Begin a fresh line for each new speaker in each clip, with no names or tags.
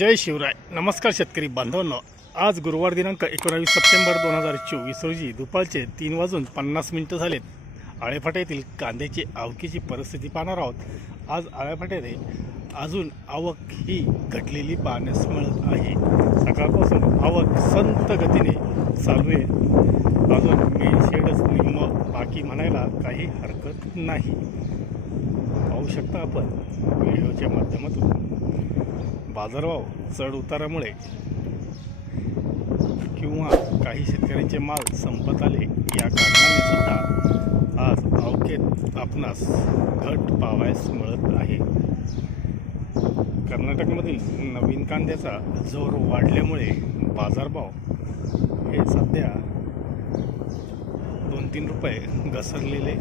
जय शिवराय. नमस्कार शेतकरी बांधवांनो. आज गुरुवार दिनांक एकोणावीस सप्टेंबर दोन हजार चोवीस रोजी दुपारचे तीन वाजून पन्नास मिनटं झालेत. आळेफाट्यातील कांद्याची आवकीची परिस्थिती पाहणार आहोत. आज आळेफाट्याने अजून आवक ही घटलेली पाहण्यास मिळत आहे. सकाळपासून आवक संत गतीने चालू आहे. अजून मेन शेडच निम्म बाकी म्हणायला काही हरकत नाही. पाहू शकता आपण व्हिडिओच्या माध्यमातून. बाजारभाव चढ उतारामुळे किंवा काही शेतकऱ्यांचे माल संपत आले या कारणाने सुद्धा आज अवकेत आपणास घट पावायस मिळत आहे. कर्नाटकमधील नवीन कांद्याचा जोर वाढल्यामुळे बाजारभाव हे सध्या दोन तीन रुपये घसरलेले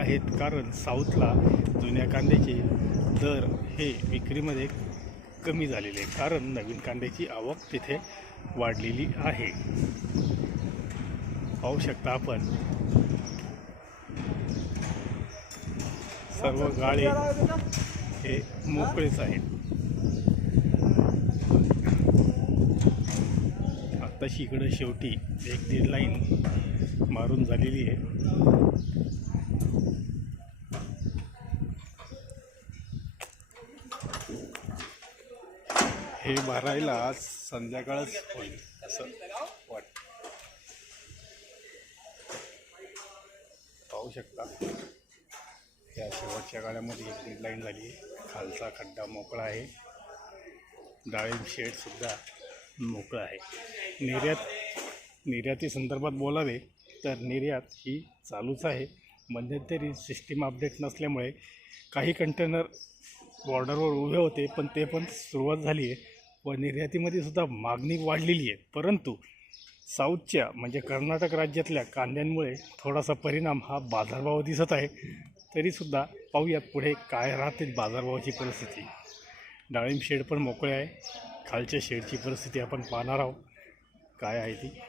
आहेत. कारण साऊथला जुन्या कांद्याचे दर हे विक्रीमध्ये कमी झालेले आहे कारण नवीन कांद्याची आवक तिथे वाढलेली आहे. पाहू शकता आपण. सर्व गाळे हे मोकळेच आहेत. आत्ताशी इकडं शेवटी एक दीड लाईन मारून झालेली आहे. हे भरायला आज संध्याकाळच होईल असं वाटतं. पाहू शकता. या शेवटच्या गाड्यामध्ये एक लाईन झाली आहे. खालचा खड्डा मोकळा आहे. डाळिंब शेडसुद्धा मोकळा आहे. निर्यात निर्याती संदर्भात बोलावे तर निर्यात ही चालूच आहे. मध्यंतरी सिस्टीम अपडेट नसल्यामुळे काही कंटेनर बॉर्डरवर उभे होते पण ते पण सुरुवात झाली आहे. व निर्यातीमध्ये सुद्धा मागणी वाढलेली आहे. परंतु साऊथच्या म्हणजे कर्नाटक राज्यातल्या कांद्यांमुळे थोडासा परिणाम हा बाजारभाव दिसत आहे. तरीसुद्धा पाहूयात पुढे काय राहते बाजारभावाची परिस्थिती. डाळिंब शेड पण मोकळे आहे. खालच्या शेडची परिस्थिती आपण पाहणार आहोत. काय आहे ती?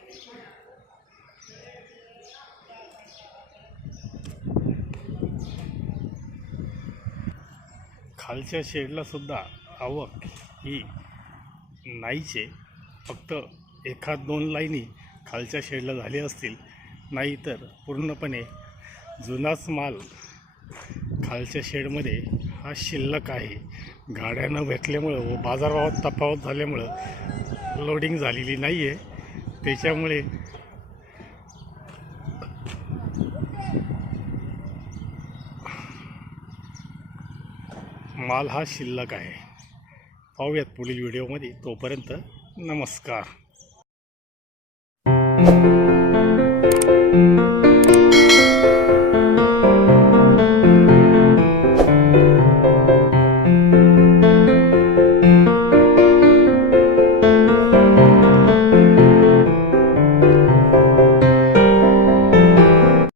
खालच्या शेडलासुद्धा आवक ही नाहीचे. फक्त एखाद दोन लाईनी खालच्या शेडला झाले असतील नाहीतर पूर्णपणे जुनाच माल खालच्या शेडमध्ये हा शिल्लक आहे. गाड्या न भेटल्यामुळं व बाजारभावात तफावत झाल्यामुळं लोडिंग झालेली नाही आहे त्याच्यामुळे माल हा शिल्लक आहे. पाहूयात पुढील व्हिडिओमध्ये. तोपर्यंत नमस्कार.